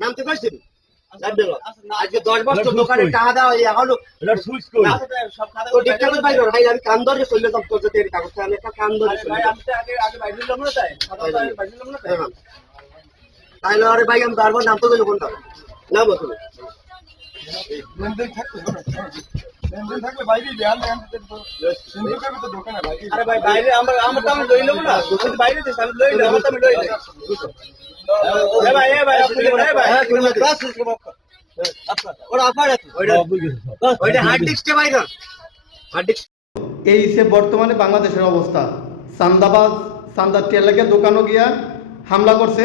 নামতে পারছি আজকে 10 বছর দোকানে টাকা দেওয়া এখনো আমি কান ধরে চলে যাব তোর যদি কাগজটা আমি একটা কান ধরে তাইলে আরে ভাই আমি বারবার নাম তো গেল কোনটা না বলতো থাকলে বাইরে আরে ভাই বাইরে আমরা তো আমি লই নেব না বাইরে লই নেব আমি লই নেব এই সে বর্তমানে বাংলাদেশের অবস্থা। চান্দার টেলাকে দোকানও গিয়া হামলা করছে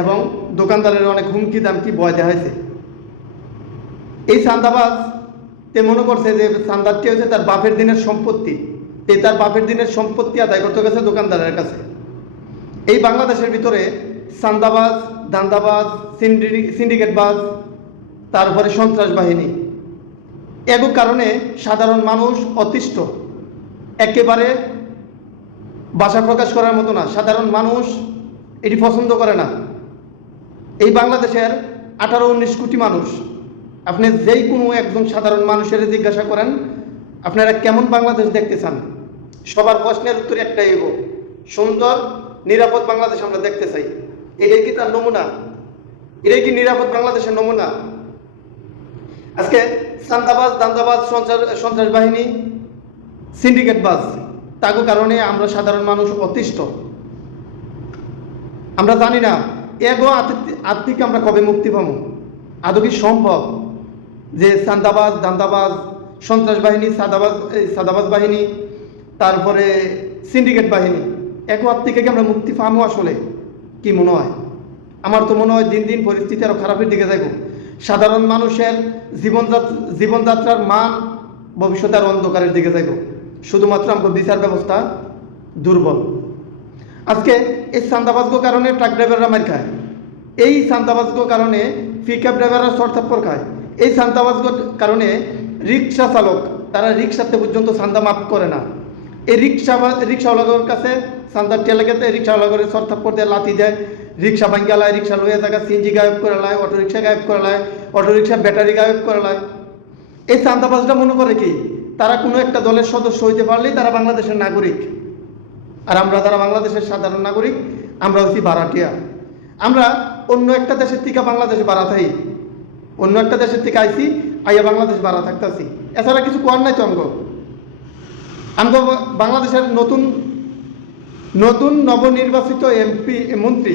এবং দোকানদারের অনেক হুমকি দামকি ভয় দেওয়া হয়েছে। এই চান্দাবাজ তে মনে করছে যে চান্দারটি হচ্ছে তার বাপের দিনের সম্পত্তি, তার বাপের দিনের সম্পত্তি আদায় করতে গেছে দোকানদারের কাছে। এই বাংলাদেশের ভিতরে চান্দাবাজ, দান্দাবাজ, সিন্ডিকেটবাজ, তারপরে সন্ত্রাস বাহিনী, এগুলোর কারণে সাধারণ মানুষ অতিষ্ঠ, একেবারে ভাষা প্রকাশ করার মতো না। সাধারণ মানুষ এটি পছন্দ করে না। এই বাংলাদেশের 18-19 কোটি মানুষ, আপনি যেই কোনো একজন সাধারণ মানুষের জিজ্ঞাসা করেন আপনারা কেমন বাংলাদেশ দেখতে চান, সবার প্রশ্নের উত্তর একটাই হইব, সুন্দর নিরাপদ বাংলাদেশ আমরা দেখতে চাই। এটাই কি তার নমুনা? এটাই কি নিরাপদ বাংলাদেশের নমুনা? আজকে চান্দাবাজ, দান্দাবাজ, সন্ত্রাস বাহিনী, সিন্ডিকেটবাজ, তার কারণে আমরা সাধারণ মানুষ অতিষ্ঠ। আমরা জানি না এগো আর্থিক আমরা কবে মুক্তি পাবো। আদৌ কি সম্ভব যে চান্দাবাজ, দান্দাবাজ, সন্ত্রাস বাহিনী, সাদাবাজ বাহিনী, তারপরে সিন্ডিকেট বাহিনী, এগো আর্থিকে কি আমরা মুক্তি পাবো? আসলে কি মনে হয়? আমার তো মনে হয় দিন দিন পরিস্থিতি আরো খারাপের দিকে যাইব। সাধারণ মানুষের জীবনযাত্রার মান ভবিষ্যতে আরো অন্ধকারের দিকে যাইব। শুধুমাত্র আমাদের বিচার ব্যবস্থা দুর্বল। আজকে এই চান্দাবাজগো কারণে ট্রাক ড্রাইভাররা মার খায়, এই চান্দাবাজগো কারণে পিকআপ ড্রাইভাররা সরথাপ্পর খায়, এই চান্দাবাজগোর কারণে রিক্সা চালক তারা রিক্সাতে পর্যন্ত চান্দা মাফ করে না। এই রিক্সাওয়ালাদের কাছে চান্দার টেলাকেতে রিক্সাওয়ালাদের সরথাপ্পর দিয়ে লাথি দেয়, রিক্সা ভাঙ্গা লায়, রিক্সা লইয়া জায়গা সিএনজি গায়েব করে লায়, অটো রিক্সা গায়েব করে লায়, অটো রিক্সা ব্যাটারি গায়েব করে লায়। এই চান্দাবাজরা মনে করে কি তারা কোনো একটা দলের সদস্য হইতে পারলেই তারা বাংলাদেশের নাগরিক। আর আমরা যারা বাংলাদেশের সাধারণ নাগরিক আমরা হচ্ছি ভাড়াটিয়া। আমরা অন্য একটা দেশের থেকে বাংলাদেশে ভাড়া থাকি, অন্য একটা দেশের থেকে আইছি, আইয়া বাংলাদেশ ভাড়া থাকতেছি, এছাড়া কিছু করার নাই তো। আমগো বাংলাদেশের নতুন নবনির্বাচিত এমপি মন্ত্রী,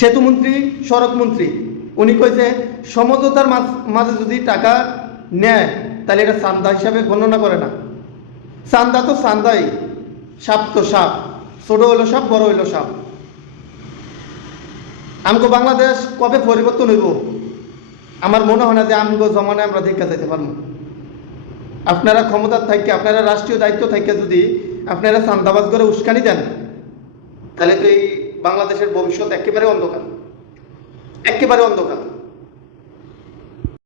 সেতুমন্ত্রী, সড়ক মন্ত্রী, উনি কইছে সমঝোতার মাঝে যদি টাকা নেয় তাহলে এটা চান্দা হিসাবে গণনা করে না। চান্দা তো চান্দাই, সাপ তো সাপ, ছোট হইল সাপ, বড় হইল সাপ। আমগো বাংলাদেশ কবে পরিবর্তন হইব? আমার মনে হয় না যে আমগো জমানায় আমরা দেখা যেতে পারবো। আপনারা ক্ষমতার থাকে, আপনারা রাষ্ট্রীয় দায়িত্ব থাকে যদি আপনারা চান্দাবাজ করে উস্কানি দেন তাহলে তো এই বাংলাদেশের ভবিষ্যৎ একেবারে অন্ধকার, একেবারে অন্ধকার।